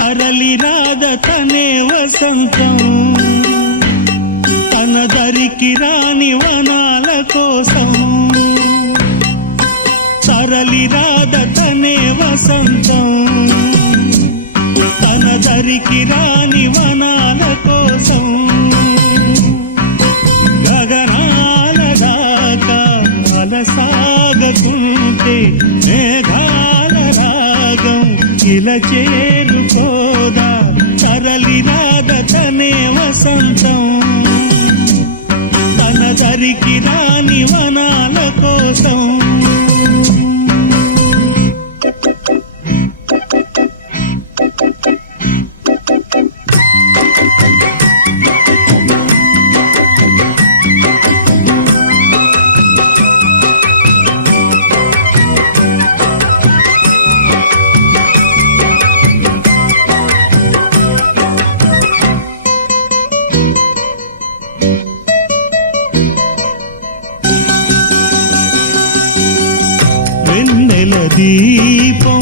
తరలి రాద తనే వసంతం తన దరికి రాని వనాల కోసం తరలి రాద తనే వసంతం తన దరికి రాని వనాల కోసం గగనాల దాకా అలసాగకుంటే మేఘాల రాగం ఇలా చేరుకోదా తరలి రాద తనే వసంతం తన దరికి రాని వనాల కోసం వెన్నెల దీపం